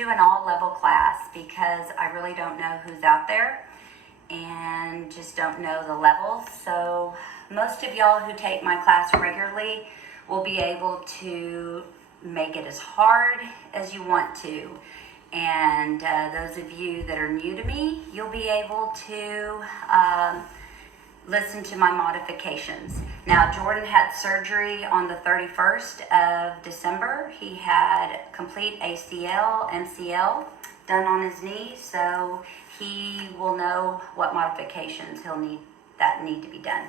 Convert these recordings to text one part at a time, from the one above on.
do an all-level class because I really don't know who's out there and just don't know the levels. So most of y'all who take my class regularly will be able to make it as hard as you want to. And those of you that are new to me, you'll be able to listen to my modifications. Now, Jordan had surgery on the 31st of December. He had complete ACL, MCL done on his knee, so he will know what modifications he'll need to be done.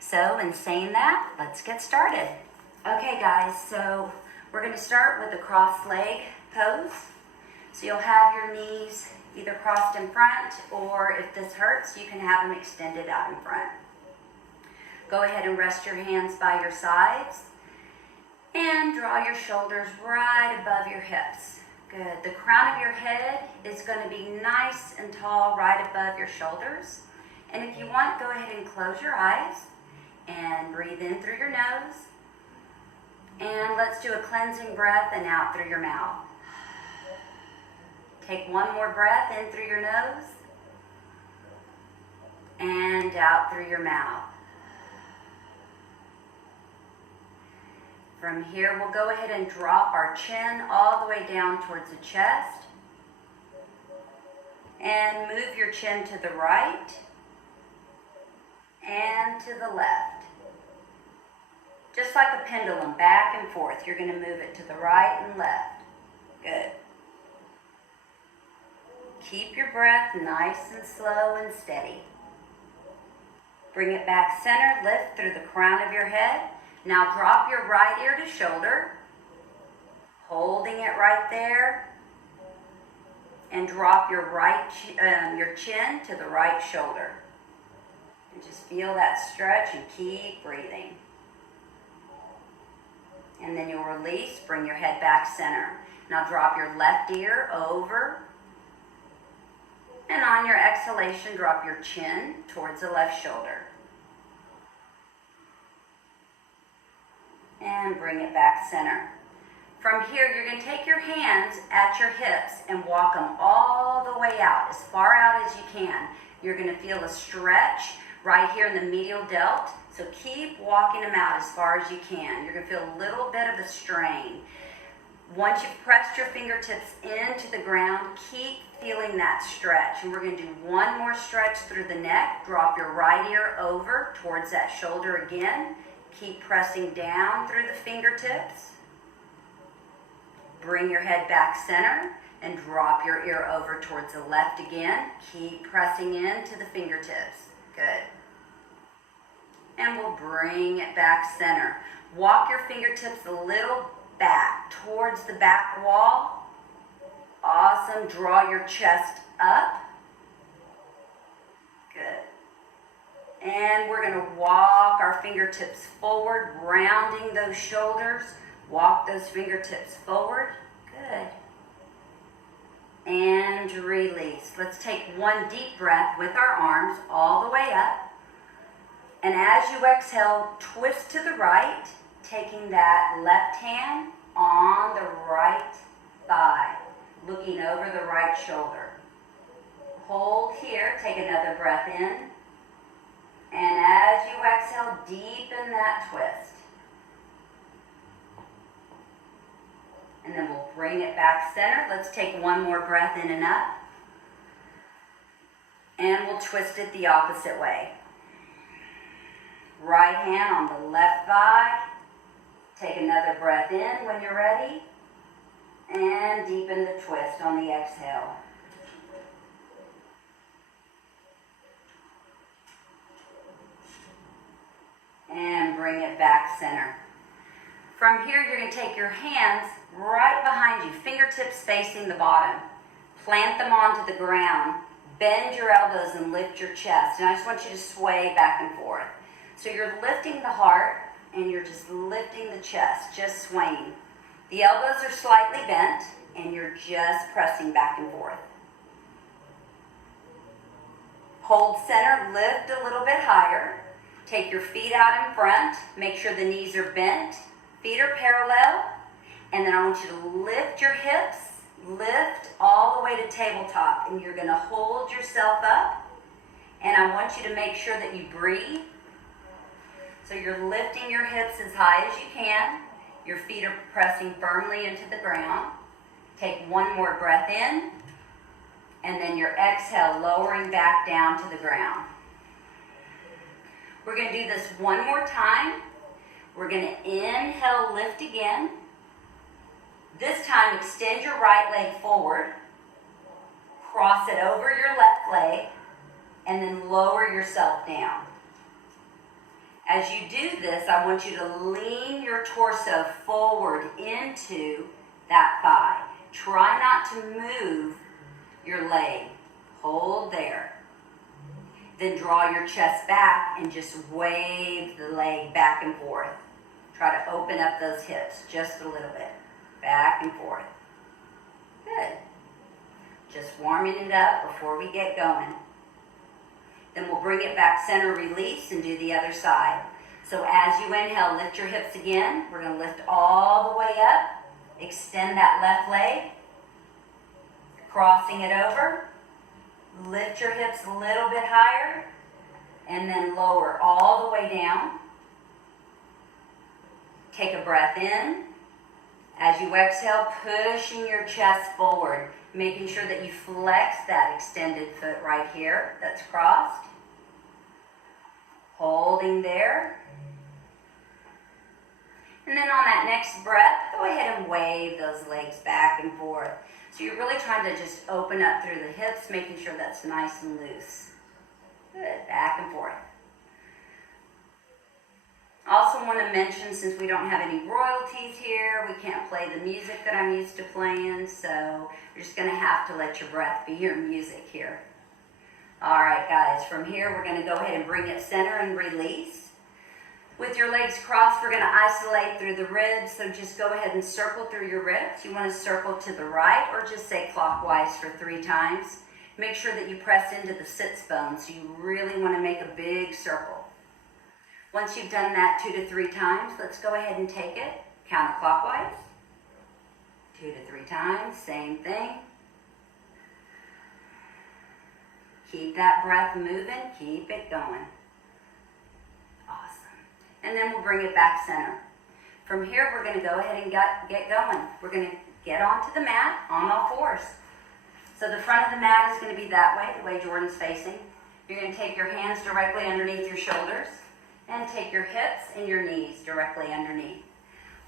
So, in saying that, let's get started. Okay, guys, so we're going to start with the cross leg pose. So you'll have your knees either crossed in front, or if this hurts, you can have them extended out in front. Go ahead and rest your hands by your sides and draw your shoulders right above your hips. Good. The crown of your head is going to be nice and tall right above your shoulders. And if you want, go ahead and close your eyes and breathe in through your nose. And let's do a cleansing breath and out through your mouth. Take one more breath in through your nose and out through your mouth. From here, we'll go ahead and drop our chin all the way down towards the chest. And move your chin to the right and to the left. Just like a pendulum, back and forth. You're going to move it to the right and left. Good. Keep your breath nice and slow and steady. Bring it back center, lift through the crown of your head. Now drop your right ear to shoulder, holding it right there, and drop your your chin to the right shoulder. And just feel that stretch and keep breathing. And then you'll release, bring your head back center. Now drop your left ear over. And on your exhalation, drop your chin towards the left shoulder. And bring it back center. From here, you're going to take your hands at your hips and walk them all the way out, as far out as you can. You're going to feel a stretch right here in the medial delt. So keep walking them out as far as you can. You're going to feel a little bit of a strain. Once you've pressed your fingertips into the ground, keep feeling that stretch. And we're going to do one more stretch through the neck. Drop your right ear over towards that shoulder again. Keep pressing down through the fingertips. Bring your head back center and drop your ear over towards the left again. Keep pressing into the fingertips. Good. And we'll bring it back center. Walk your fingertips a little back towards the back wall. Awesome. Draw your chest up. Good. And we're going to walk our fingertips forward, rounding those shoulders. Walk those fingertips forward. Good. And release. Let's take one deep breath with our arms all the way up. And as you exhale, twist to the right, taking that left hand on the right thigh, looking over the right shoulder. Hold here, take another breath in. And as you exhale, deepen that twist. And then we'll bring it back center. Let's take one more breath in and up. And we'll twist it the opposite way. Right hand on the left thigh. Take another breath in when you're ready. And deepen the twist on the exhale. And bring it back center. From here, you're going to take your hands right behind you, fingertips facing the bottom. Plant them onto the ground. Bend your elbows and lift your chest. And I just want you to sway back and forth. So you're lifting the heart and you're just lifting the chest, just swaying. The elbows are slightly bent and you're just pressing back and forth. Hold center, lift a little bit higher. Take your feet out in front. Make sure the knees are bent. Feet are parallel. And then I want you to lift your hips, Lift all the way to tabletop, and you're gonna hold yourself up, and I want you to make sure that you breathe. So you're lifting your hips as high as you can. Your feet are pressing firmly into the ground. Take one more breath in, and then your exhale, lowering back down to the ground. We're gonna do this one more time. We're gonna inhale, lift again. This time, extend your right leg forward, cross it over your left leg, and then lower yourself down. As you do this, I want you to lean your torso forward into that thigh. Try not to move your leg. Hold there. Then draw your chest back and just wave the leg back and forth. Try to open up those hips just a little bit. Back and forth. Good. Just warming it up before we get going. Then we'll bring it back center, release, and do the other side. So as you inhale, lift your hips again. We're going to lift all the way up. Extend that left leg. Crossing it over. Lift your hips a little bit higher. And then lower all the way down. Take a breath in. As you exhale, pushing your chest forward, making sure that you flex that extended foot right here that's crossed. Holding there. And then on that next breath, go ahead and wave those legs back and forth. So you're really trying to just open up through the hips, making sure that's nice and loose. Good, back and forth. Also want to mention, since we don't have any royalties here, we can't play the music that I'm used to playing, so you're just going to have to let your breath be your music here. All right, guys, from here we're going to go ahead and bring it center and release. With your legs crossed, we're going to isolate through the ribs, so just go ahead and circle through your ribs. You want to circle to the right or just say clockwise for 3 times. Make sure that you press into the sits bone, so you really want to make a big circle. Once you've done that 2 to 3 times, let's go ahead and take it counterclockwise. 2 to 3 times, same thing. Keep that breath moving, keep it going. Awesome. And then we'll bring it back center. From here, we're going to go ahead and get going. We're going to get onto the mat on all fours. So the front of the mat is going to be that way, the way Jordan's facing. You're going to take your hands directly underneath your shoulders. And take your hips and your knees directly underneath.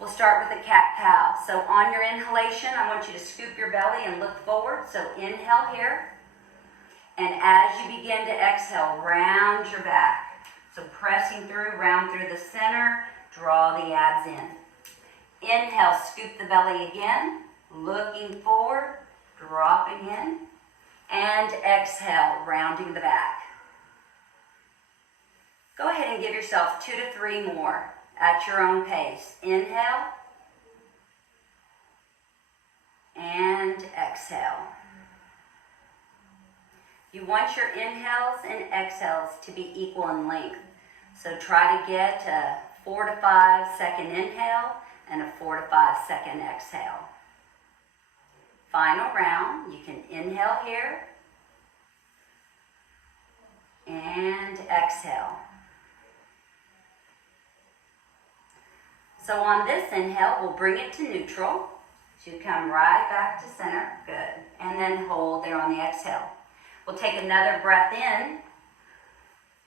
We'll start with the cat-cow. So on your inhalation, I want you to scoop your belly and look forward. So inhale here. And as you begin to exhale, round your back. So pressing through, round through the center, draw the abs in. Inhale, scoop the belly again, looking forward, dropping in. And exhale, rounding the back. Go ahead and give yourself 2 to 3 more at your own pace. Inhale and exhale. You want your inhales and exhales to be equal in length. So try to get a 4 to 5 second inhale and a 4 to 5 second exhale. Final round, you can inhale here and exhale. So on this inhale, we'll bring it to neutral. So you come right back to center. Good. And then hold there on the exhale. We'll take another breath in.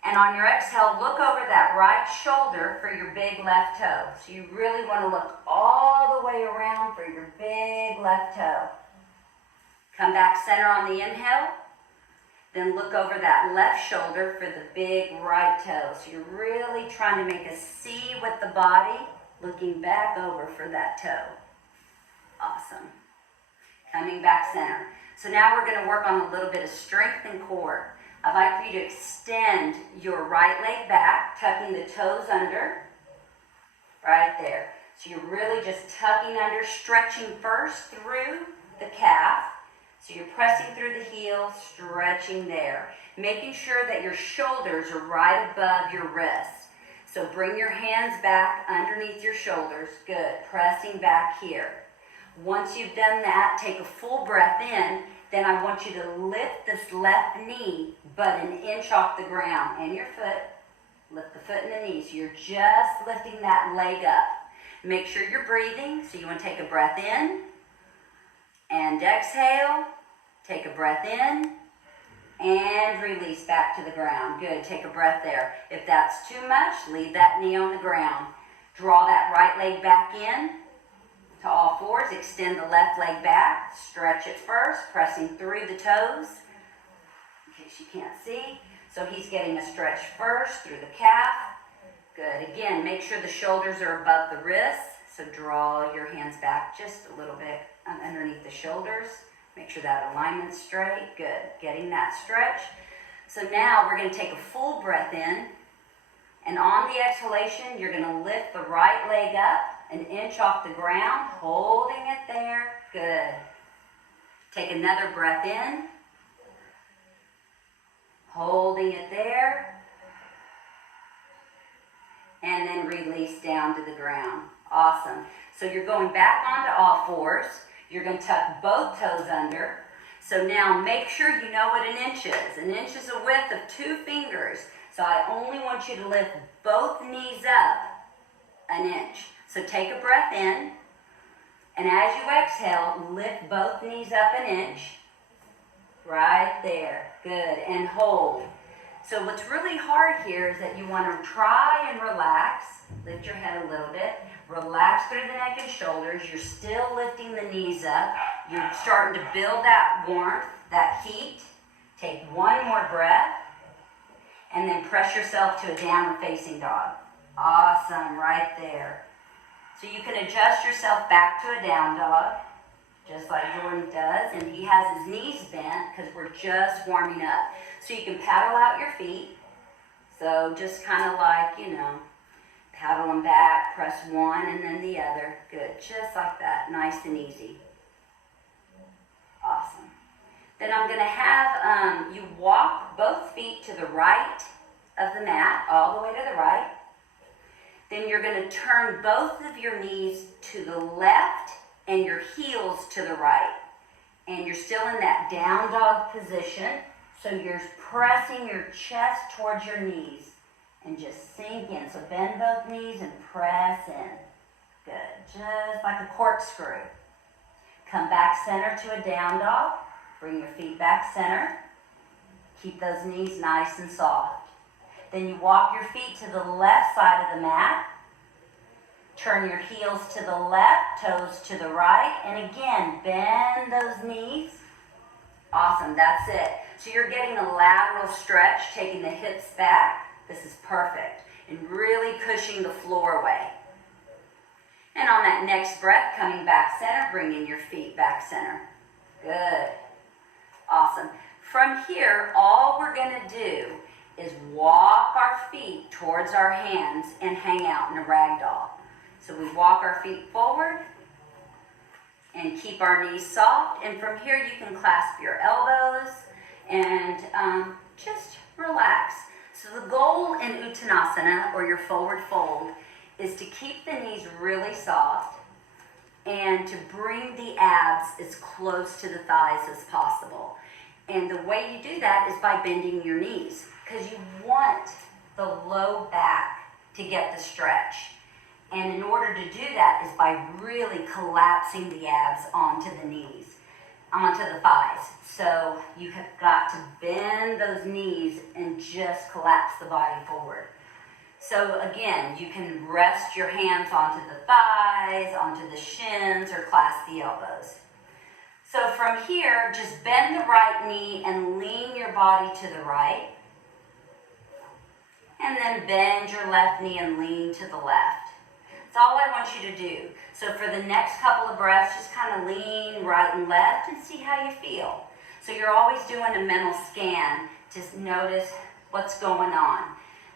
And on your exhale, look over that right shoulder for your big left toe. So you really want to look all the way around for your big left toe. Come back center on the inhale. Then look over that left shoulder for the big right toe. So you're really trying to make a C with the body. Looking back over for that toe. Awesome. Coming back center. So now we're going to work on a little bit of strength and core. I'd like for you to extend your right leg back, tucking the toes under. Right there. So you're really just tucking under, stretching first through the calf. So you're pressing through the heel, stretching there. Making sure that your shoulders are right above your wrists. So bring your hands back underneath your shoulders. Good. Pressing back here. Once you've done that, take a full breath in. Then I want you to lift this left knee, but an inch off the ground, and your foot. Lift the foot and the knee. So you're just lifting that leg up. Make sure you're breathing. So you want to take a breath in and exhale. Take a breath in and release back to the ground. Good. Take a breath there. If that's too much, leave that knee on the ground. Draw that right leg back in to all fours. Extend the left leg back. Stretch it first, pressing through the toes in case you can't see. So he's getting a stretch first through the calf. Good. Again, make sure the shoulders are above the wrists. So draw your hands back just a little bit underneath the shoulders. Make sure that alignment's straight. Good. Getting that stretch. So now we're going to take a full breath in. And on the exhalation, you're going to lift the right leg up an inch off the ground, holding it there. Good. Take another breath in. Holding it there. And then release down to the ground. Awesome. So you're going back onto all fours. You're going to tuck both toes under. So now make sure you know what an inch is. An inch is a width of 2 fingers. So I only want you to lift both knees up an inch. So take a breath in. And as you exhale, lift both knees up an inch. Right there. Good. And hold. So what's really hard here is that you want to try and relax. Lift your head a little bit. Relax through the neck and shoulders. You're still lifting the knees up. You're starting to build that warmth, that heat. Take one more breath. And then press yourself to a downward facing dog. Awesome. Right there. So you can adjust yourself back to a down dog, just like Jordan does, and he has his knees bent because we're just warming up. So you can paddle out your feet. So just kind of like, paddle them back, press one and then the other. Good, just like that, nice and easy. Awesome. Then I'm going to have you walk both feet to the right of the mat, all the way to the right. Then you're going to turn both of your knees to the left and your heels to the right. And you're still in that down dog position. So you're pressing your chest towards your knees and just sink in. So bend both knees and press in. Good. Just like a corkscrew. Come back center to a down dog. Bring your feet back center. Keep those knees nice and soft. Then you walk your feet to the left side of the mat. Turn your heels to the left, toes to the right. And again, bend those knees. Awesome, that's it. So you're getting a lateral stretch, taking the hips back. This is perfect. And really pushing the floor away. And on that next breath, coming back center, bringing your feet back center. Good. Awesome. From here, all we're going to do is walk our feet towards our hands and hang out in a ragdoll. So we walk our feet forward and keep our knees soft. And from here, you can clasp your elbows and just relax. So the goal in Uttanasana, or your forward fold, is to keep the knees really soft and to bring the abs as close to the thighs as possible. And the way you do that is by bending your knees, because you want the low back to get the stretch. And in order to do that is by really collapsing the abs onto the knees, onto the thighs. So you have got to bend those knees and just collapse the body forward. So again, you can rest your hands onto the thighs, onto the shins, or clasp the elbows. So from here, just bend the right knee and lean your body to the right. And then bend your left knee and lean to the left. That's all I want you to do. So for the next couple of breaths, just kind of lean right and left and see how you feel. So you're always doing a mental scan to notice what's going on.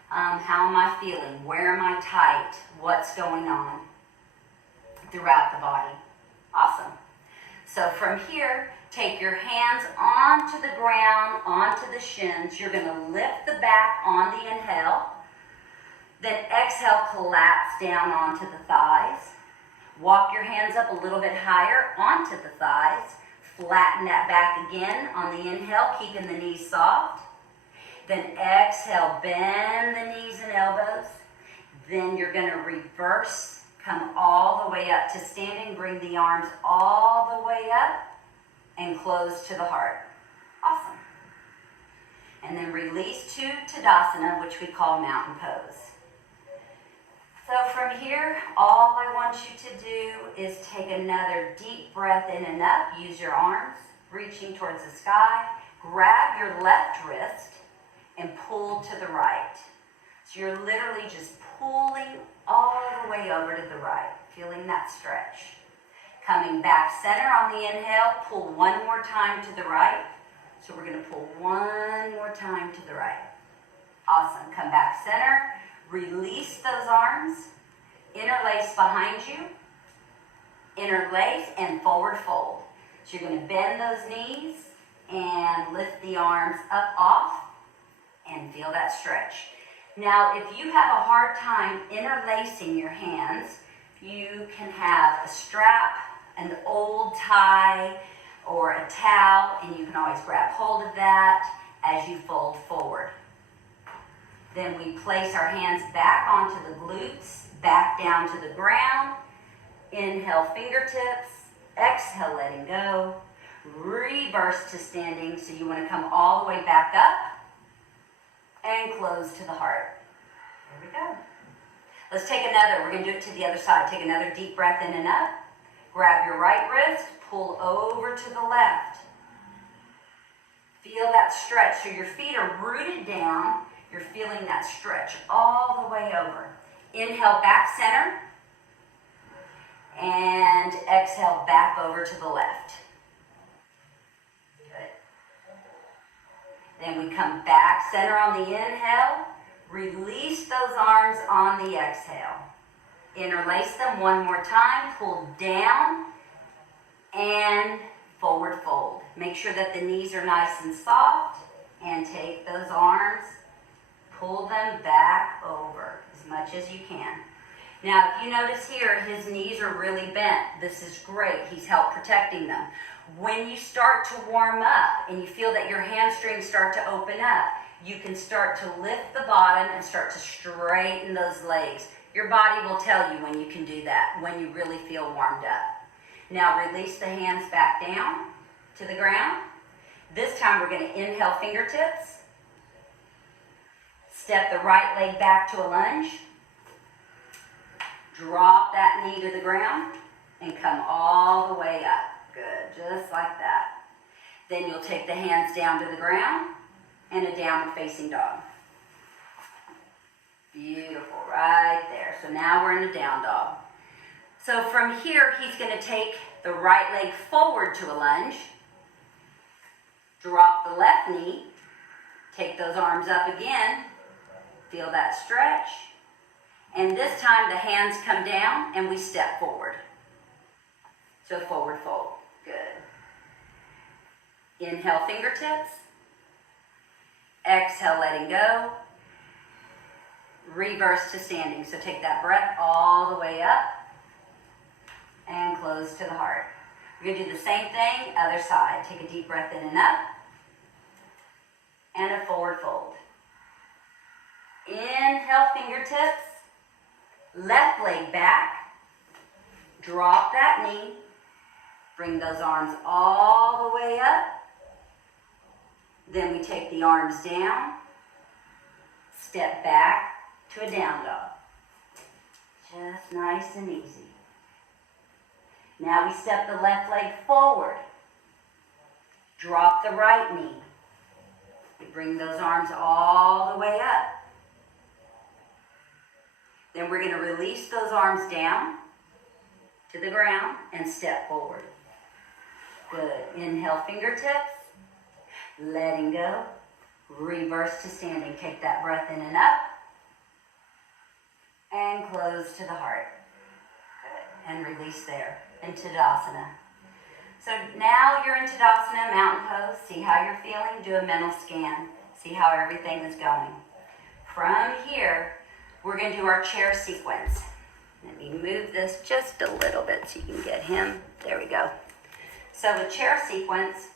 How am I feeling? Where am I tight? What's going on throughout the body? Awesome. So from here, take your hands onto the ground, onto the shins. You're going to lift the back on the inhale. Then exhale, collapse down onto the thighs. Walk your hands up a little bit higher onto the thighs. Flatten that back again on the inhale, keeping the knees soft. Then exhale, bend the knees and elbows. Then you're going to reverse, come all the way up to standing, bring the arms all the way up and close to the heart. Awesome. And then release to Tadasana, which we call mountain pose. So from here, all I want you to do is take another deep breath in and up. Use your arms, reaching towards the sky. Grab your left wrist and pull to the right. So you're literally just pulling all the way over to the right, feeling that stretch. Coming back center on the inhale, pull one more time to the right. So we're going to pull one more time to the right. Awesome. Come back center. Release those arms. Interlace behind you. Interlace and forward fold. So you're going to bend those knees and lift the arms up off and feel that stretch. Now, if you have a hard time interlacing your hands, you can have a strap, an old tie, or a towel, and you can always grab hold of that as you fold forward. Then we place our hands back onto the glutes, back down to the ground. Inhale, fingertips. Exhale, letting go. Reverse to standing, so you want to come all the way back up and close to the heart. There we go. Let's take another. We're going to do it to the other side. Take another deep breath in and up. Grab your right wrist, pull over to the left. Feel that stretch. So your feet are rooted down. You're feeling that stretch all the way over. Inhale, back center. And exhale, back over to the left. Good. Then we come back center on the inhale. Release those arms on the exhale. Interlace them one more time. Pull down and forward fold. Make sure that the knees are nice and soft. And take those arms, pull them back over as much as you can. Now, if you notice here, his knees are really bent. This is great. He's helped protecting them. When you start to warm up and you feel that your hamstrings start to open up, you can start to lift the bottom and start to straighten those legs. Your body will tell you when you can do that, when you really feel warmed up. Now, release the hands back down to the ground. This time, we're going to inhale fingertips. Step the right leg back to a lunge. Drop that knee to the ground and come all the way up. Good, just like that. Then you'll take the hands down to the ground and a downward facing dog. Beautiful, right there. So now we're in a down dog. So from here, he's going to take the right leg forward to a lunge. Drop the left knee. Take those arms up again. Feel that stretch. And this time the hands come down and we step forward. So forward fold. Good. Inhale, fingertips. Exhale, letting go. Reverse to standing. So take that breath all the way up and close to the heart. We're going to do the same thing, other side. Take a deep breath in and up and a forward fold. Inhale, fingertips. Left leg back. Drop that knee. Bring those arms all the way up. Then we take the arms down. Step back to a down dog. Just nice and easy. Now we step the left leg forward. Drop the right knee. We bring those arms all the way up. Then we're going to release those arms down to the ground and step forward. Good. Inhale, fingertips. Letting go. Reverse to standing. Take that breath in and up. And close to the heart. Good. And release there in Tadasana. So now you're in Tadasana, mountain pose. See how you're feeling. Do a mental scan. See how everything is going. From here, we're going to do our chair sequence. Let me move this just a little bit so you can get him. There we go. So with chair sequence,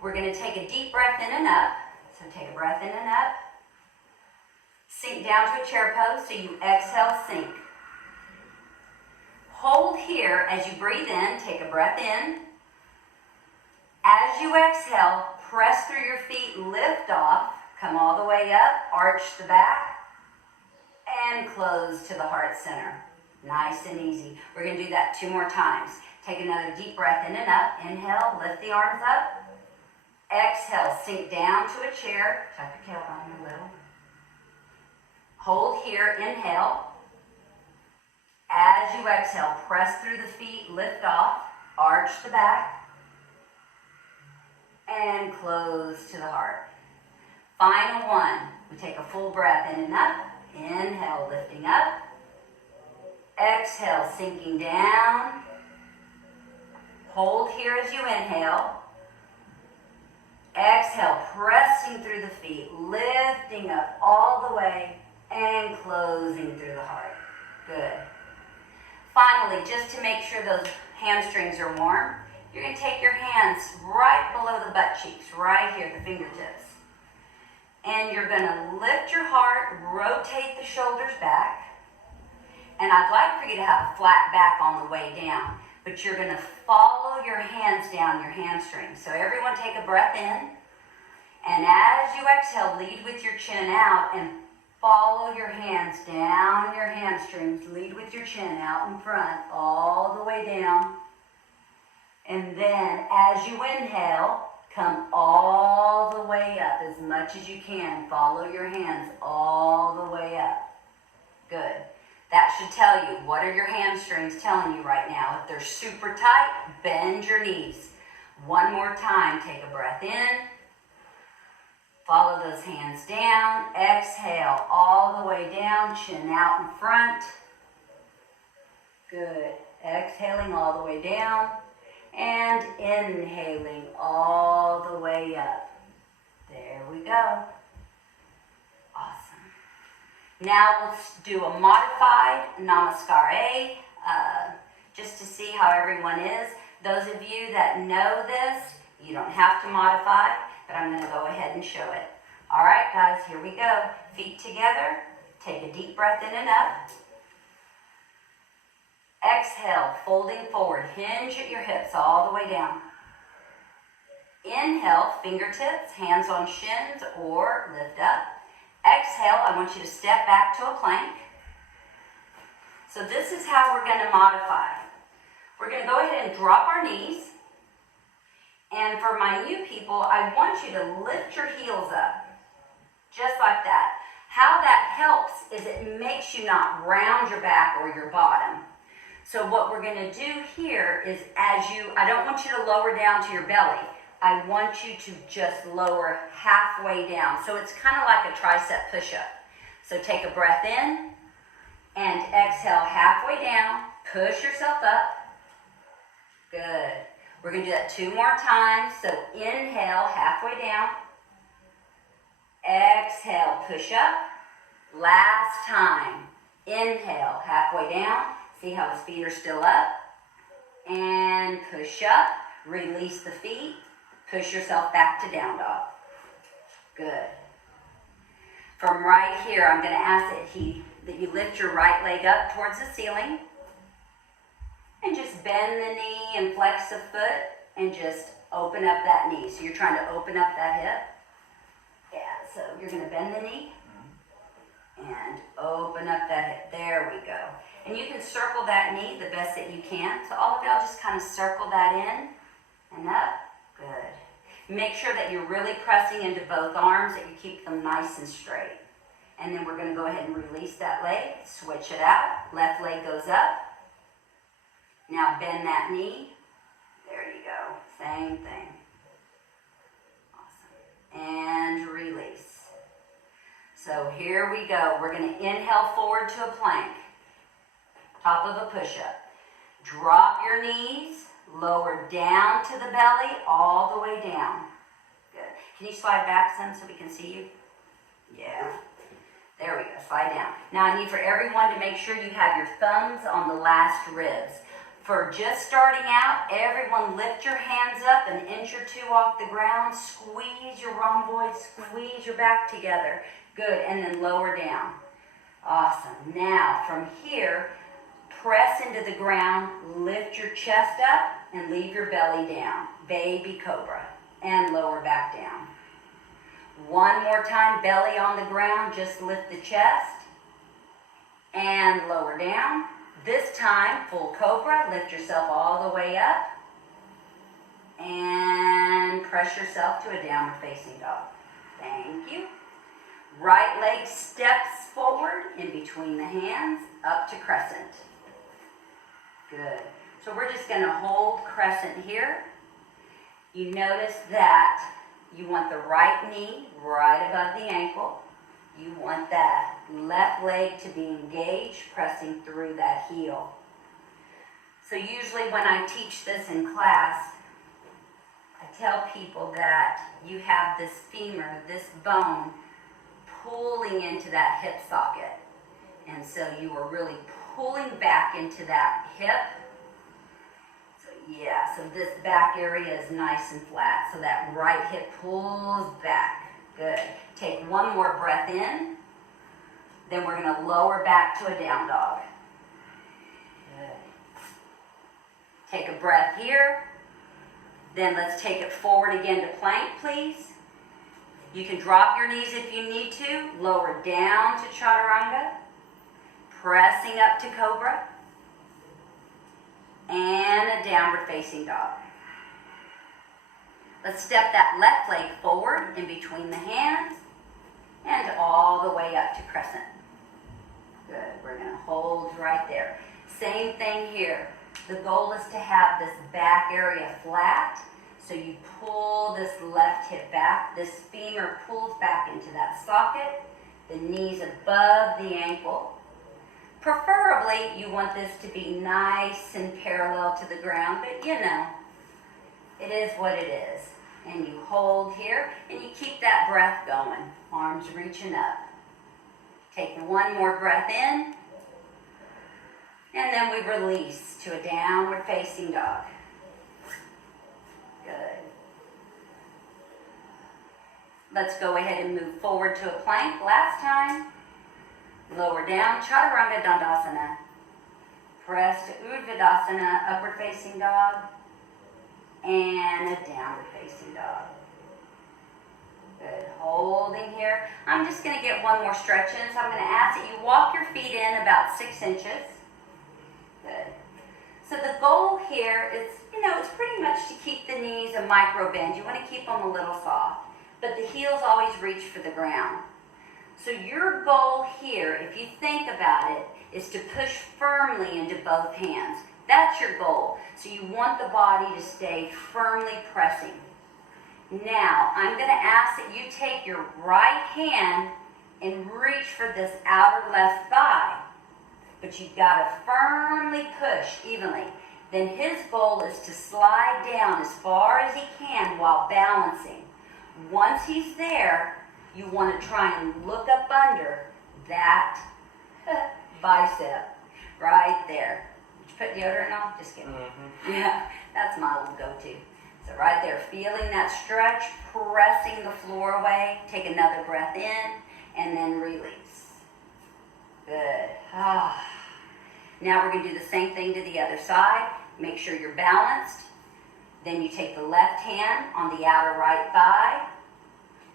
we're going to take a deep breath in and up. So take a breath in and up. Sink down to a chair pose, so you exhale, sink. Hold here as you breathe in, take a breath in. As you exhale, press through your feet, lift off, come all the way up, arch the back, and close to the heart center. Nice and easy. We're going to do that 2 more times. Take another deep breath in and up. Inhale, lift the arms up. Exhale, sink down to a chair. Tuck your tailbone a little. Hold here, inhale. As you exhale, press through the feet, lift off, arch the back, and close to the heart. Final one, we take a full breath in and up. Inhale, lifting up. Exhale, sinking down. Hold here as you inhale. Exhale, pressing through the feet, lifting up all the way, and closing through the heart. Good. Finally, just to make sure those hamstrings are warm, you're going to take your hands right below the butt cheeks, right here, the fingertips. And you're going to lift your heart, rotate the shoulders back. And I'd like for you to have a flat back on the way down, but you're going to follow your hands down your hamstrings. So everyone take a breath in. And as you exhale, lead with your chin out and follow your hands down your hamstrings. Lead with your chin out in front, all the way down. And then as you inhale, come all the way up as much as you can. Follow your hands all the way up. Good. That should tell you, what are your hamstrings telling you right now? If they're super tight, bend your knees. One more time, take a breath in. Follow those hands down. Exhale all the way down, chin out in front. Good. Exhaling all the way down. And inhaling all the way up. There we go. Awesome. Now let's do a modified Namaskar, just to see how everyone is. Those of you that know this, you don't have to modify, but I'm going to go ahead and show it. All right, guys, here we go. Feet together. Take a deep breath in and up. Exhale, folding forward. Hinge at your hips all the way down. Inhale, fingertips, hands on shins or lift up. Exhale, I want you to step back to a plank. So this is how we're going to modify. We're going to go ahead and drop our knees. And for my new people, I want you to lift your heels up. Just like that. How that helps is it makes you not round your back or your bottom. So what we're going to do here is I don't want you to lower down to your belly. I want you to just lower halfway down. So it's kind of like a tricep push-up. So take a breath in and exhale halfway down. Push yourself up. Good. We're going to do that 2 more times. So inhale halfway down. Exhale, push up. Last time. Inhale halfway down. See how his feet are still up. And push up. Release the feet. Push yourself back to down dog. Good. From right here, I'm going to ask that you lift your right leg up towards the ceiling. And just bend the knee and flex the foot and just open up that knee. So you're trying to open up that hip. Yeah, so you're going to bend the knee and open up that hip. There we go. And you can circle that knee the best that you can. So all of y'all just kind of circle that in and up. Good. Make sure that you're really pressing into both arms, that you keep them nice and straight. And then we're going to go ahead and release that leg. Switch it out. Left leg goes up. Now bend that knee. There you go. Same thing. Awesome. And release. So here we go. We're going to inhale forward to a plank. Top of a push-up. Drop your knees. Lower down to the belly. All the way down. Good. Can you slide back some so we can see you? Yeah. There we go, slide down. Now I need for everyone to make sure you have your thumbs on the last ribs. For just starting out, everyone lift your hands up an inch or two off the ground. Squeeze your rhomboids, squeeze your back together. Good, and then lower down. Awesome. Now from here, press into the ground, lift your chest up, and leave your belly down. Baby cobra. And lower back down. One more time, belly on the ground, just lift the chest. And lower down. This time, full cobra, lift yourself all the way up. And press yourself to a downward facing dog. Thank you. Right leg steps forward in between the hands, up to crescent. Good. So we're just going to hold crescent here. You notice that you want the right knee right above the ankle. You want that left leg to be engaged, pressing through that heel. So usually when I teach this in class, I tell people that you have this femur, this bone, pulling into that hip socket. And so you are really pulling back into that hip. So yeah, so this back area is nice and flat. So that right hip pulls back. Good. Take one more breath in. Then we're going to lower back to a down dog. Good. Take a breath here. Then let's take it forward again to plank, please. You can drop your knees if you need to. Lower down to chaturanga. Pressing up to cobra. And a downward facing dog. Let's step that left leg forward in between the hands and all the way up to crescent. Good. We're going to hold right there. Same thing here. The goal is to have this back area flat. So you pull this left hip back. This femur pulls back into that socket. The knees above the ankle. Preferably, you want this to be nice and parallel to the ground, but you know, it is what it is. And you hold here, and you keep that breath going. Arms reaching up. Take one more breath in. And then we release to a downward facing dog. Good. Let's go ahead and move forward to a plank. Last time. Lower down, chaturanga dandasana. Press to urdhvadasana, upward facing dog. And a downward facing dog. Good. Holding here. I'm just going to get one more stretch in, so I'm going to ask that you walk your feet in about 6 inches. Good. So the goal here is, it's pretty much to keep the knees a micro bend. You want to keep them a little soft, but the heels always reach for the ground. So your goal here, if you think about it, is to push firmly into both hands. That's your goal. So you want the body to stay firmly pressing. Now, I'm going to ask that you take your right hand and reach for this outer left thigh. But you've got to firmly push evenly. Then his goal is to slide down as far as he can while balancing. Once he's there, you want to try and look up under that bicep right there. Did you put deodorant on? Just kidding. Mm-hmm. Yeah, that's my little go-to. So right there, feeling that stretch, pressing the floor away. Take another breath in, and then release. Good. Now we're going to do the same thing to the other side. Make sure you're balanced. Then you take the left hand on the outer right thigh.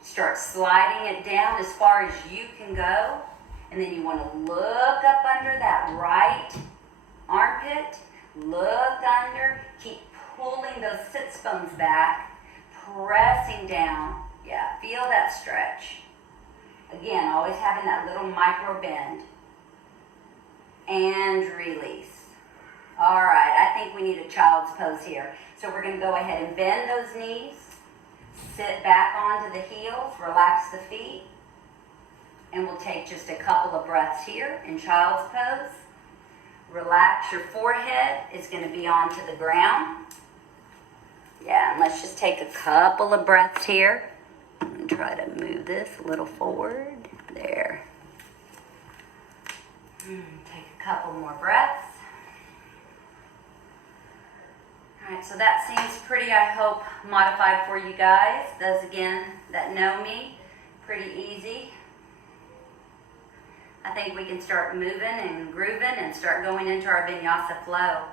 Start sliding it down as far as you can go. And then you want to look up under that right armpit. Look under. Keep pulling those sits bones back. Pressing down. Yeah, feel that stretch. Again, always having that little micro bend. And release. All right, I think we need a child's pose here. So we're going to go ahead and bend those knees. Sit back onto the heels, relax the feet, and we'll take just a couple of breaths here in child's pose. Relax your forehead, it's going to be onto the ground. Yeah, and let's just take a couple of breaths here. And try to move this a little forward. There. Take a couple more breaths. All right, so that seems pretty, I hope, modified for you guys. Those, again, that know me, pretty easy. I think we can start moving and grooving and start going into our vinyasa flow.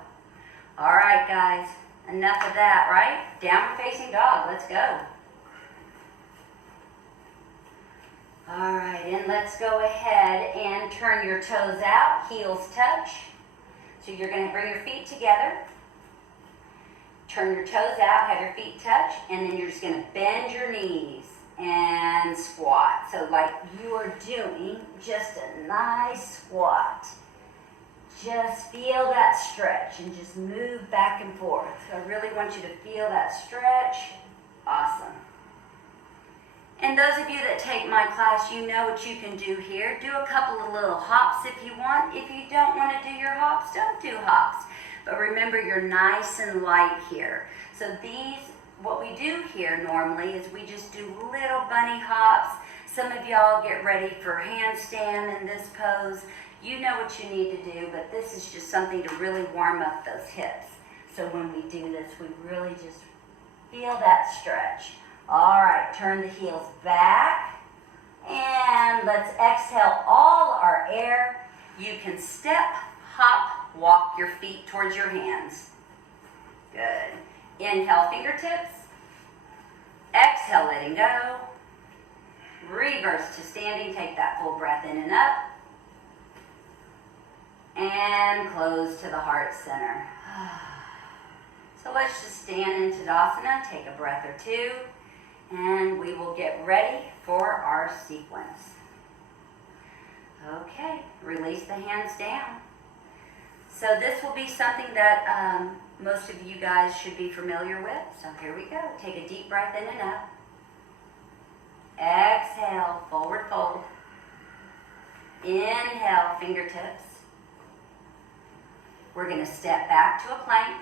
All right, guys, enough of that, right? Downward facing dog, let's go. All right, and let's go ahead and turn your toes out, heels touch. So you're gonna bring your feet together. Turn your toes out, have your feet touch, and then you're just gonna bend your knees and squat. So like you are doing just a nice squat. Just feel that stretch and just move back and forth. So I really want you to feel that stretch. Awesome. And those of you that take my class, you know what you can do here. Do a couple of little hops if you want. If you don't want to do your hops, don't do hops. But remember, you're nice and light here. So what we do here normally is we just do little bunny hops. Some of y'all get ready for handstand in this pose. You know what you need to do, but this is just something to really warm up those hips. So when we do this, we really just feel that stretch. All right, turn the heels back. And let's exhale all our air. You can step, hop, walk your feet towards your hands. Good. Inhale, fingertips. Exhale, letting go. Reverse to standing. Take that full breath in and up. And close to the heart center. So let's just stand in Tadasana. Take a breath or two. And we will get ready for our sequence. Okay, release the hands down. So this will be something that most of you guys should be familiar with. So here we go. Take a deep breath in and up. Exhale, forward fold. Inhale, fingertips. We're going to step back to a plank.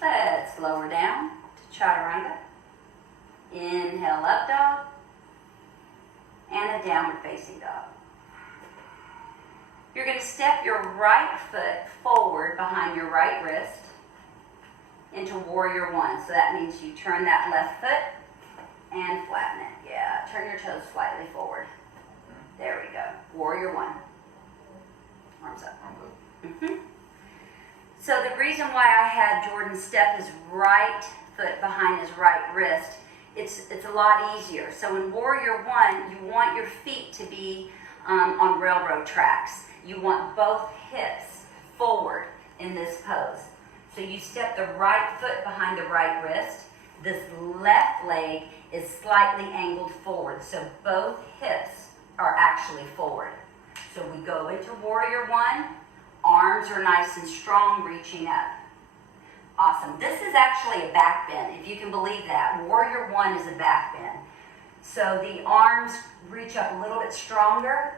Let's lower down to chaturanga. Inhale, up dog. And a downward facing dog. You're going to step your right foot forward behind your right wrist into warrior one. So that means you turn that left foot and flatten it. Yeah, turn your toes slightly forward. There we go. Warrior one. Arms up. So the reason why I had Jordan step his right foot behind his right wrist, it's a lot easier. So in warrior one, you want your feet to be on railroad tracks. You want both hips forward in this pose. So you step the right foot behind the right wrist. This left leg is slightly angled forward. So both hips are actually forward. So we go into warrior one. Arms are nice and strong, reaching up. Awesome. This is actually a back bend, if you can believe that. Warrior one is a back bend. So the arms reach up a little bit stronger.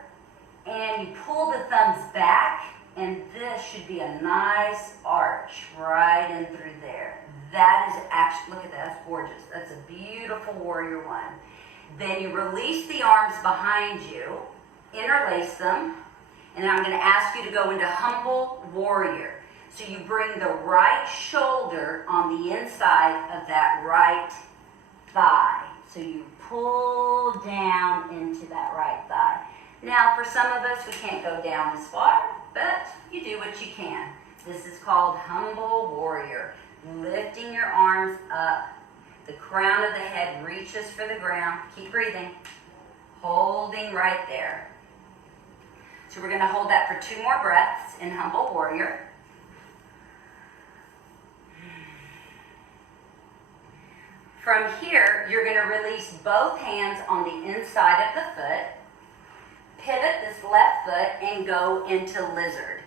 And you pull the thumbs back, and this should be a nice arch right in through there. That is actually, look at that, that's gorgeous. That's a beautiful warrior one. Then you release the arms behind you, interlace them, and then I'm going to ask you to go into humble warrior. So you bring the right shoulder on the inside of that right thigh. So you pull down into that right thigh. Now, for some of us, we can't go down as far, but you do what you can. This is called humble warrior. Lifting your arms up. The crown of the head reaches for the ground. Keep breathing. Holding right there. So we're going to hold that for 2 more breaths in humble warrior. From here, you're going to release both hands on the inside of the foot. Pivot this left foot and go into lizard.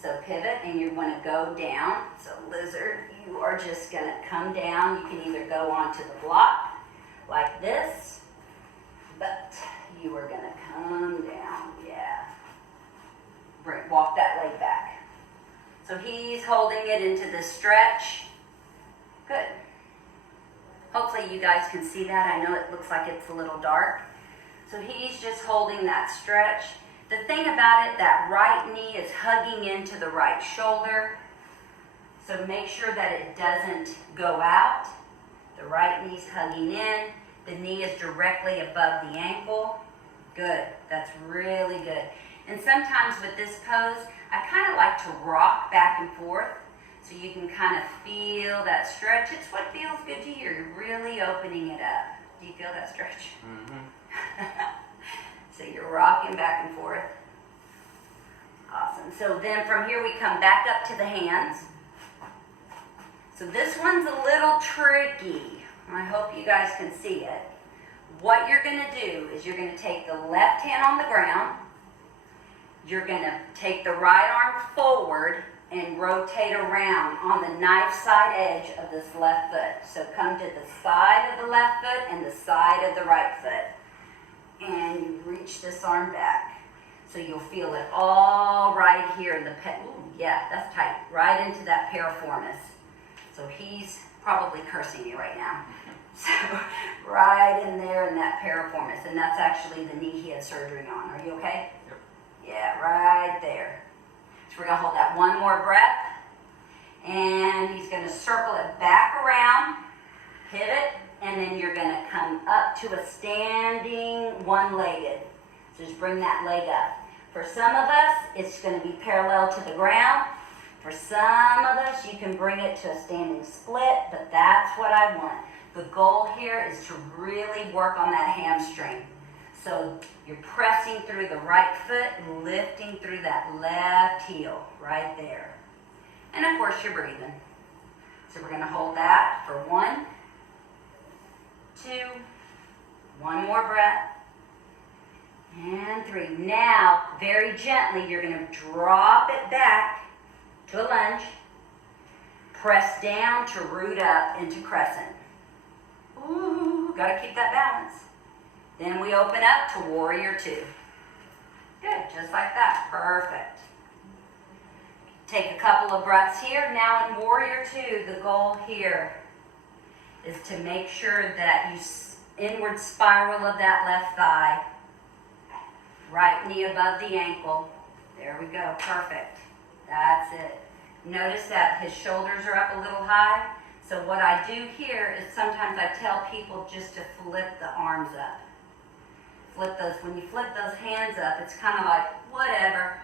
So pivot and you want to go down. So lizard, you are just going to come down. You can either go onto the block like this, but you are going to come down. Yeah. Walk that leg back. So he's holding it into the stretch. Good. Hopefully you guys can see that. I know it looks like it's a little dark. So he's just holding that stretch. The thing about it, that right knee is hugging into the right shoulder. So make sure that it doesn't go out. The right knee's hugging in. The knee is directly above the ankle. Good. That's really good. And sometimes with this pose, I kind of like to rock back and forth so you can kind of feel that stretch. It's what feels good to you. You're really opening it up. Do you feel that stretch? Mm-hmm. So you're rocking back and forth. Awesome. So then from here we come back up to the hands. So this one's a little tricky. I hope you guys can see it. What you're going to do is you're going to take the left hand on the ground. You're going to take the right arm forward and rotate around on the knife side edge of this left foot. So come to the side of the left foot and the side of the right foot. And you reach this arm back. So you'll feel it all right here in the ooh, yeah, that's tight. Right into that piriformis. So he's probably cursing you right now. So right in there in that piriformis. And that's actually the knee he had surgery on. Are you okay? Yep. Yeah, right there. So we're going to hold that one more breath. And he's going to circle it back around, pivot, and then you're going to come up to a standing one-legged. So just bring that leg up. For some of us, it's going to be parallel to the ground. For some of us, you can bring it to a standing split, but that's what I want. The goal here is to really work on that hamstring. So you're pressing through the right foot and lifting through that left heel right there. And of course, you're breathing. So we're going to hold that for 1, 2, one more breath, and 3. Now, very gently, you're going to drop it back to a lunge. Press down to root up into crescent. Ooh, got to keep that balance. Then we open up to warrior 2. Good, just like that. Perfect. Take a couple of breaths here. Now in warrior 2, the goal here is to make sure that you inward spiral of that left thigh. Right knee above the ankle. There we go. Perfect. That's it. Notice that his shoulders are up a little high. So what I do here is sometimes I tell people just to flip the arms up. When you flip those hands up, it's kind of like whatever,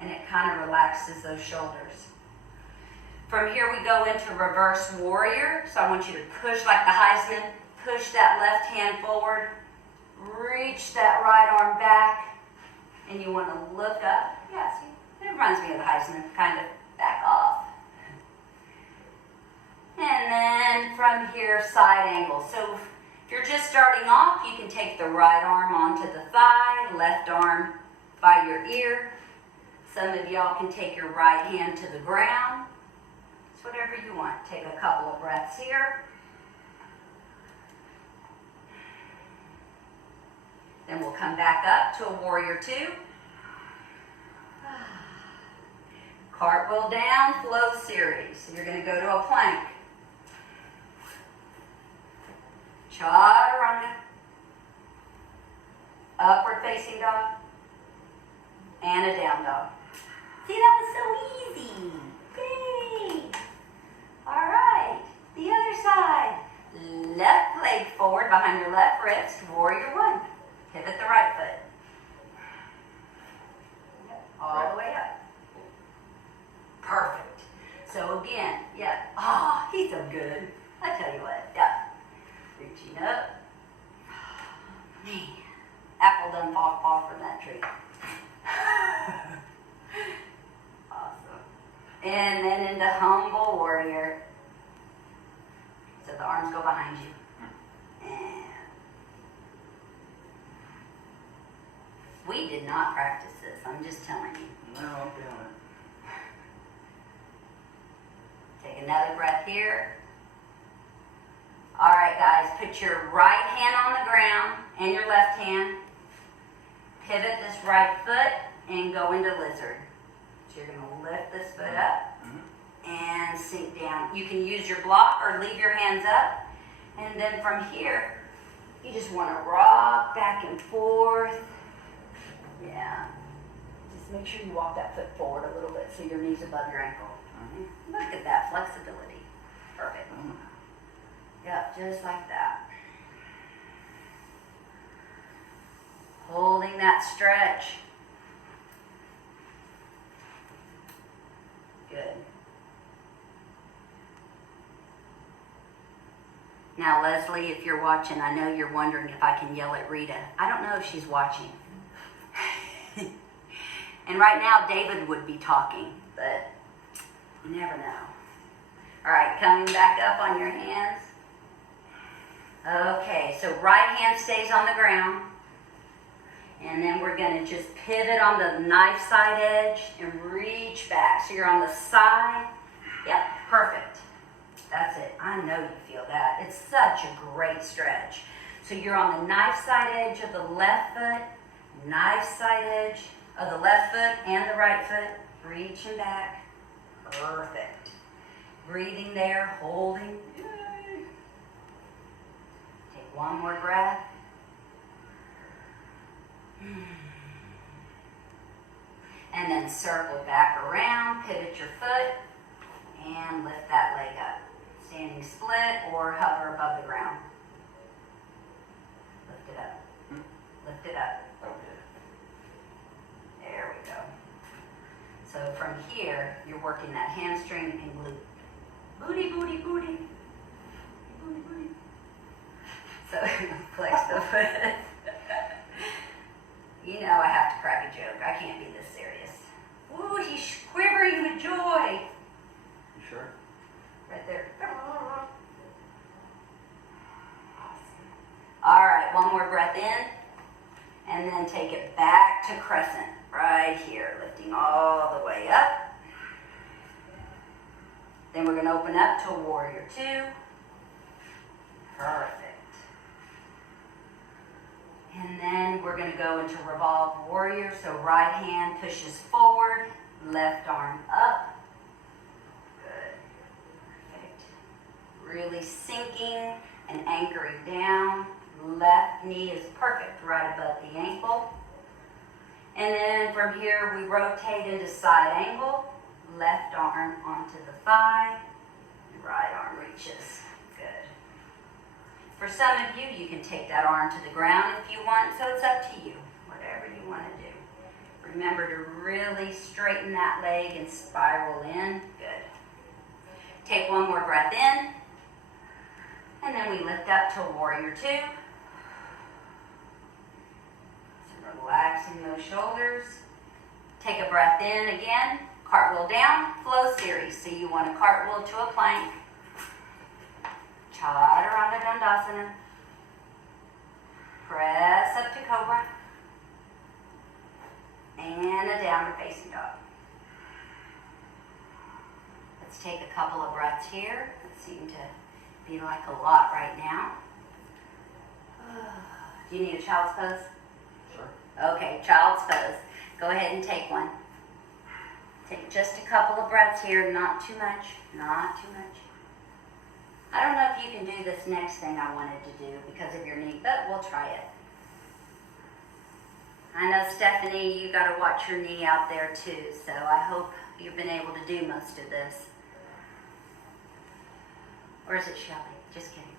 and it kind of relaxes those shoulders. From here we go into reverse warrior. So I want you to push like the Heisman, push that left hand forward, reach that right arm back, and you want to look up. Yeah, see, it reminds me of the Heisman, kind of back off. And then from here, side angle. So if you're just starting off, you can take the right arm onto the thigh, left arm by your ear. Some of y'all can take your right hand to the ground. It's whatever you want. Take a couple of breaths here. Then we'll come back up to a warrior 2. Cartwheel down, flow series. So you're going to go to a plank. Chaturanga. Upward facing dog. And a down dog. See, that was so easy. Yay! All right. The other side. Left leg forward behind your left wrist. Warrior 1. Pivot the right foot. All the way up. Perfect. So again, yeah. Oh, he's so good. I tell you what, yeah. Reaching up. Man, apple done fall from that tree. Awesome. And then into humble warrior. So the arms go behind you. And we did not practice this, I'm just telling you. No, I'm feeling it. Take another breath here. All right, guys, put your right hand on the ground and your left hand. Pivot this right foot and go into lizard. So you're going to lift this foot up and sink down. You can use your block or leave your hands up. And then from here, you just want to rock back and forth. Yeah. Just make sure you walk that foot forward a little bit so your knee's above your ankle. Look at that flexibility. Perfect. Yep, just like that. Holding that stretch. Good. Now, Leslie, if you're watching, I know you're wondering if I can yell at Rita. I don't know if she's watching. And right now, David would be talking, but you never know. All right, coming back up on your hands. Okay, so right hand stays on the ground. And then we're going to just pivot on the knife side edge and reach back. So you're on the side. Yep, perfect. That's it. I know you feel that. It's such a great stretch. So you're on the knife side edge of the left foot, knife side edge of the left foot and the right foot. Reaching back. Perfect. Breathing there, holding. Take one more breath. And then circle back around, pivot your foot, and lift that leg up. Standing split or hover above the ground. Lift it up. Lift it up. There we go. So from here, you're working that hamstring and glute. Booty, booty, booty. Booty, booty. So flex the foot. You know I have to crack a joke. I can't be this serious. Ooh, he's quivering with joy. You sure? Right there. All right, one more breath in. And then take it back to crescent. Right here, lifting all the way up. Then we're going to open up to warrior two. Perfect. And then we're going to go into revolve warrior. So right hand pushes forward, left arm up. Good. Perfect. Really sinking and anchoring down. Left knee is perfect, right above the ankle. And then from here we rotate into side angle. Left arm onto the thigh. Right arm reaches. Good. For some of you, you can take that arm to the ground if you want, so it's up to you, whatever you want to do. Remember to really straighten that leg and spiral in. Good. Take one more breath in, and then we lift up to warrior two. So relaxing those shoulders. Take a breath in again, cartwheel down, flow series. So you want to cartwheel to a plank. Chaturanga Dandasana. Press up to cobra. And a downward facing dog. Let's take a couple of breaths here. It seems to be like a lot right now. Do you need a child's pose? Sure. Okay, child's pose. Go ahead and take one. Take just a couple of breaths here, not too much, not too much. I don't know if you can do this next thing I wanted to do because of your knee, but we'll try it. I know, Stephanie, you got to watch your knee out there too, so I hope you've been able to do most of this. Or is it Shelly? Just kidding.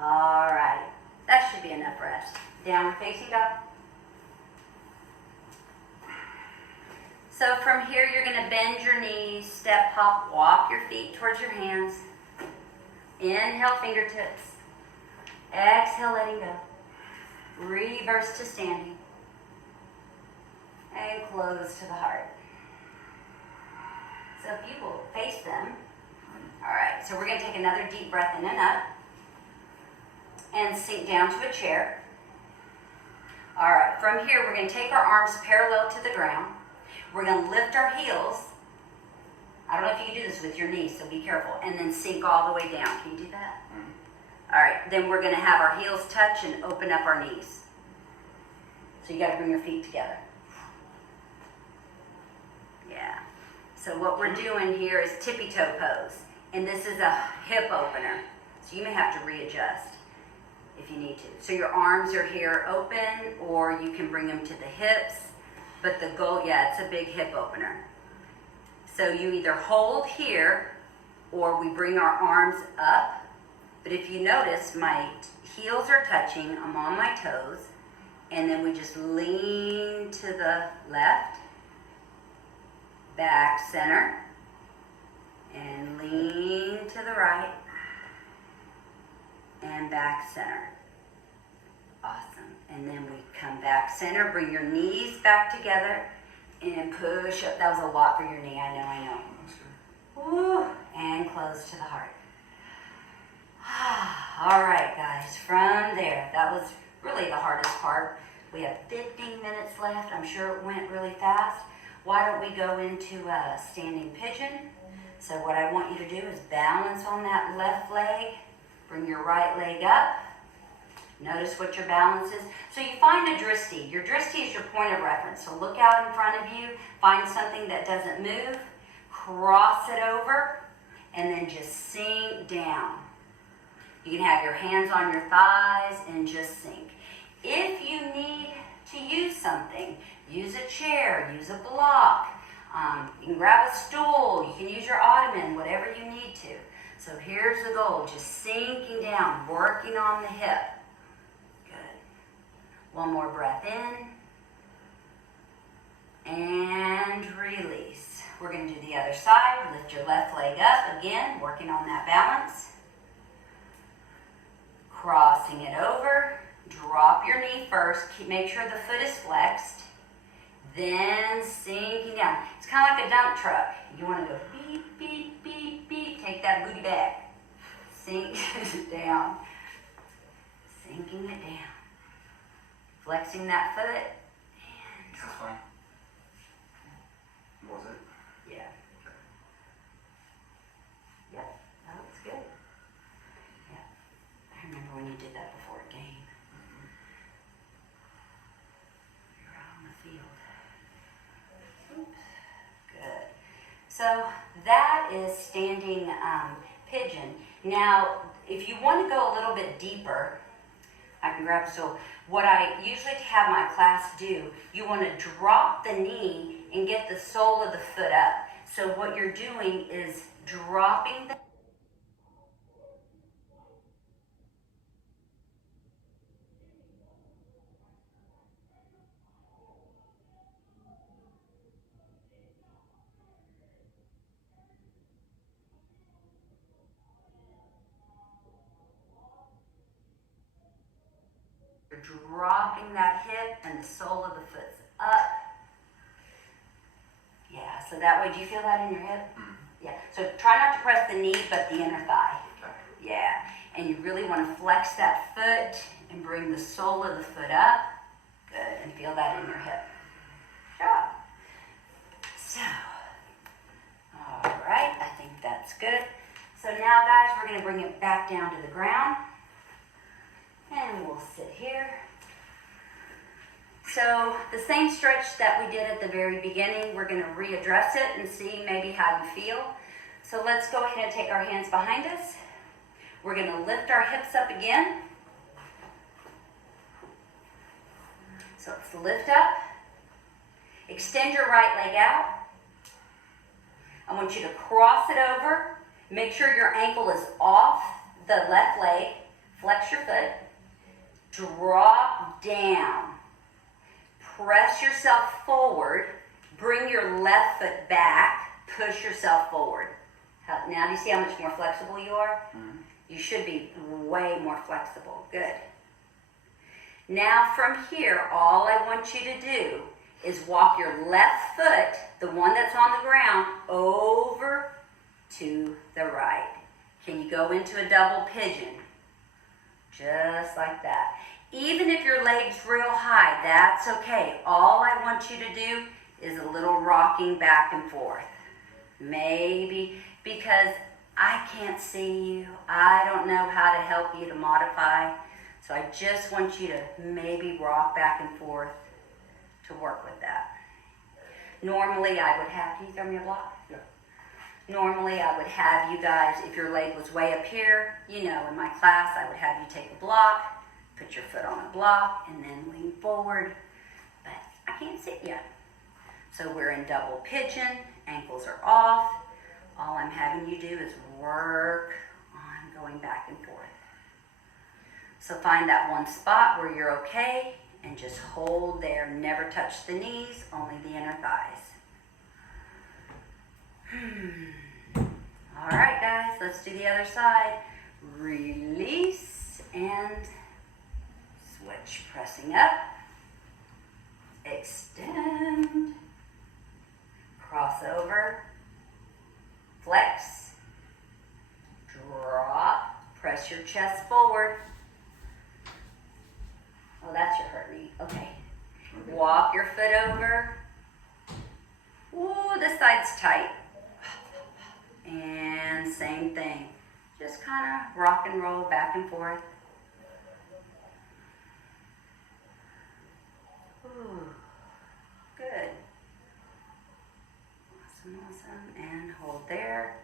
All right, that should be enough rest. Downward facing dog. So from here, you're going to bend your knees, step, hop, walk your feet towards your hands. Inhale, fingertips. Exhale, letting go. Reverse to standing. And close to the heart. So if you will face them. All right, so we're going to take another deep breath in and up. And sink down to a chair. All right, from here, we're going to take our arms parallel to the ground. We're going to lift our heels. I don't know if you can do this with your knees, so be careful. And then sink all the way down. Can you do that? All right, then we're going to have our heels touch and open up our knees. So you got to bring your feet together. Yeah. So what we're doing here is tippy toe pose. And this is a hip opener. So you may have to readjust. if you need to. So your arms are here open, or you can bring them to the hips. But the goal, yeah, it's a big hip opener. So you either hold here, or we bring our arms up. But if you notice, my heels are touching, I'm on my toes, and then we just lean to the left, back center, and lean to the right, and back center. Awesome. And then we come back center, bring your knees back together, and push up. That was a lot for your knee, I know. Woo. And close to the heart. All right, guys, from there, that was really the hardest part. We have 15 minutes left. I'm sure it went really fast. Why don't we go into a standing pigeon? So what I want you to do is balance on that left leg. Bring your right leg up. Notice what your balance is. So you find a drishti. Your drishti is your point of reference. So look out in front of you. Find something that doesn't move. Cross it over. And then just sink down. You can have your hands on your thighs and just sink. If you need to use something, use a chair, use a block. You can grab a stool, you can use your ottoman, whatever you need to. So here's the goal, just sinking down, working on the hip. Good. One more breath in. And release. We're going to do the other side. Lift your left leg up again, working on that balance. Crossing it over. Drop your knee first. Make sure the foot is flexed. Then sinking down. It's kind of like a dump truck. You want to go beep, beep, beep, beep. Take that booty back. Sink down. Sinking it down. Flexing that foot. And That's fine. Was it? yeah. Yep, that looks good. Yeah. I remember when you did that before a game. You're out on the field. Oops. Good. So that is standing pigeon. Now, if you want to go a little bit deeper, I can grab, so what I usually have my class do, you want to drop the knee and get the sole of the foot up. So what you're doing is dropping the dropping that hip and the sole of the foot's up. Yeah, so that way, do you feel that in your hip? Yeah, so try not to press the knee, but the inner thigh. Yeah, and you really want to flex that foot and bring the sole of the foot up. Good, and feel that in your hip. Good job. So, all right, I think that's good. So now, guys, we're going to bring it back down to the ground. And we'll sit here. So the same stretch that we did at the very beginning, we're going to readdress it and see maybe how you feel. So let's go ahead and take our hands behind us. We're going to lift our hips up again. So let's lift up. Extend your right leg out. I want you to cross it over. Make sure your ankle is off the left leg. Flex your foot. Drop down. Press yourself forward. Bring your left foot back. Push yourself forward. Now, do you see how much more flexible you are? Mm-hmm. You should be way more flexible. Good. Now, from here, all I want you to do is walk your left foot, the one that's on the ground, over to the right. Can you go into a double pigeon? Just like that. Even if your leg's real high, that's okay. All I want you to do is a little rocking back and forth. Maybe because I can't see you. I don't know how to help you to modify. So I just want you to maybe rock back and forth to work with that. Normally I would have, can you throw me a block? Yeah. Normally I would have you guys, if your leg was way up here, you know, in my class, I would have you take a block. Put your foot on a block and then lean forward, but I can't sit yet. So we're in double pigeon, ankles are off. All I'm having you do is work on going back and forth. So find that one spot where you're okay and just hold there. Never touch the knees, only the inner thighs. All right, guys, let's do the other side. Release and switch. Pressing up, extend, cross over, flex, drop, press your chest forward. Oh, that's your hurt knee. Okay. Walk your foot over. Ooh, this side's tight. And same thing. Just kind of rock and roll back and forth. Ooh, good. Awesome, awesome. And hold there.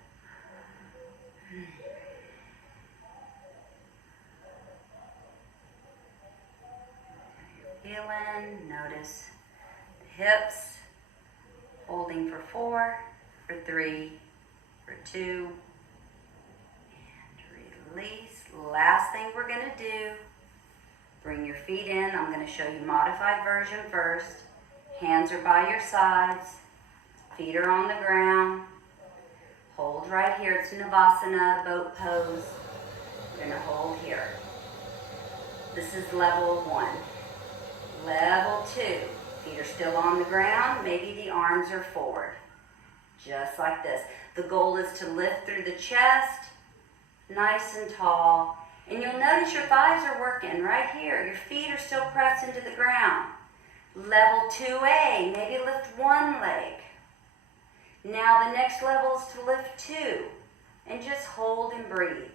Feeling, notice the hips, holding for 4, for 3, for 2, and release. Last thing we're going to do, bring your feet in. I'm going to show you modified version first. Hands are by your sides, feet are on the ground. Hold right here. It's Navasana, boat pose. We're going to hold here. This is level 1. Level 2, feet are still on the ground, maybe the arms are forward, just like this. The goal is to lift through the chest, nice and tall, and you'll notice your thighs are working right here. Your feet are still pressed into the ground. Level 2A, maybe lift one leg. Now the next level is to lift 2, and just hold and breathe.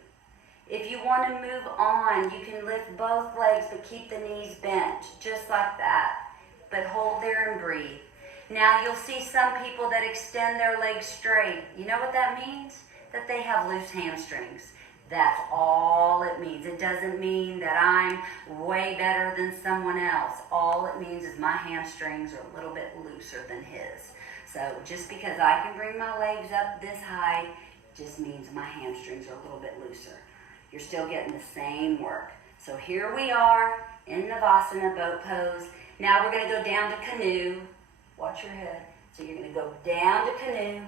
If you want to move on, you can lift both legs, but keep the knees bent, just like that. But hold there and breathe. Now you'll see some people that extend their legs straight. You know what that means? That they have loose hamstrings. That's all it means. It doesn't mean that I'm way better than someone else. All it means is my hamstrings are a little bit looser than his. So just because I can bring my legs up this high, just means my hamstrings are a little bit looser. You're still getting the same work. So here we are in Navasana, boat pose. Now we're going to go down to canoe. Watch your head. So you're going to go down to canoe,